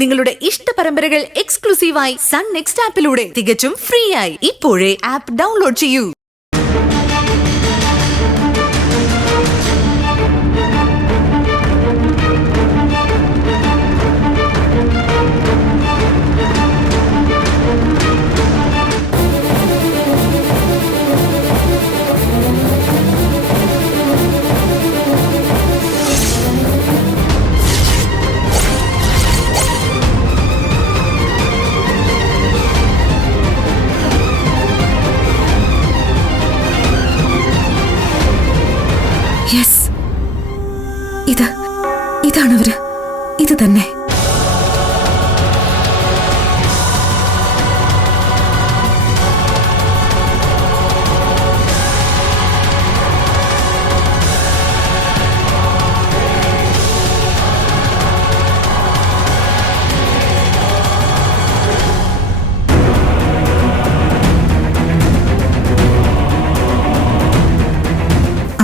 നിങ്ങളുടെ ഇഷ്ട പരമ്പരകൾ എക്സ്ക്ലൂസീവായി സൺ നെക്സ്റ്റ് ആപ്പിലൂടെ തികച്ചും ഫ്രീ ആയി ഇപ്പോഴേ ആപ്പ് ഡൗൺലോഡ് ചെയ്യൂ. യെസ്, ഇതാണവര്. ഇത് തന്നെ.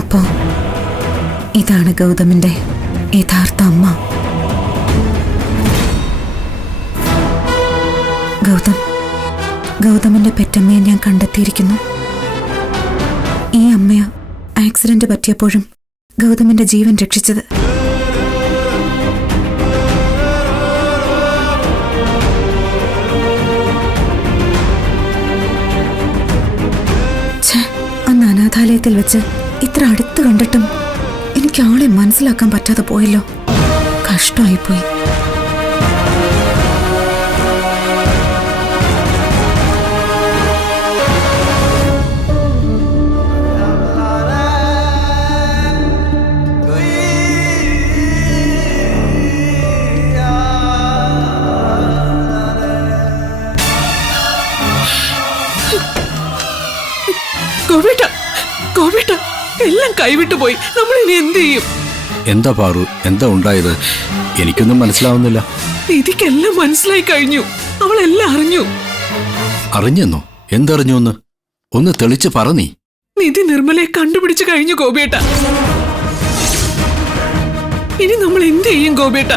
അപ്പോ ഇതാണ് ഗൗതമിന്റെ യഥാർത്ഥ അമ്മ. ഗൗതമിന്റെ പെറ്റമ്മയെ ഞാൻ കണ്ടെത്തിയിരിക്കുന്നു. ഈ അമ്മയ ആക്സിഡന്റ് പറ്റിയപ്പോഴും ഗൗതമിന്റെ ജീവൻ രക്ഷിച്ചത്. അന്ന് അനാഥാലയത്തിൽ വെച്ച് ഇത്ര അടുത്ത് കണ്ടിട്ടും എനിക്ക് ആളെ മനസ്സിലാക്കാൻ പറ്റാതെ പോയല്ലോ. കഷ്ടമായിപ്പോയി. എല്ലാം കൈവിട്ടു പോയി. നമ്മൾ ഇനി എന്ത് ചെയ്യും? എന്താ പാറു, എന്താ ഉണ്ടായത്? എനിക്കൊന്നും മനസ്സിലാവുന്നില്ല. നിധിക്കെല്ലാം മനസ്സിലായി കഴിഞ്ഞു. അവളെല്ലാം അറിഞ്ഞു. അറിഞ്ഞെന്നോ? എന്തറിഞ്ഞു? ഒന്ന് തെളിച്ച് പറ. നീ നിധി നിർമ്മലയെ കണ്ടുപിടിച്ചു കഴിഞ്ഞു ഗോപിയേട്ട. ഇനി നമ്മൾ എന്ത് ചെയ്യും ഗോപിയേട്ട?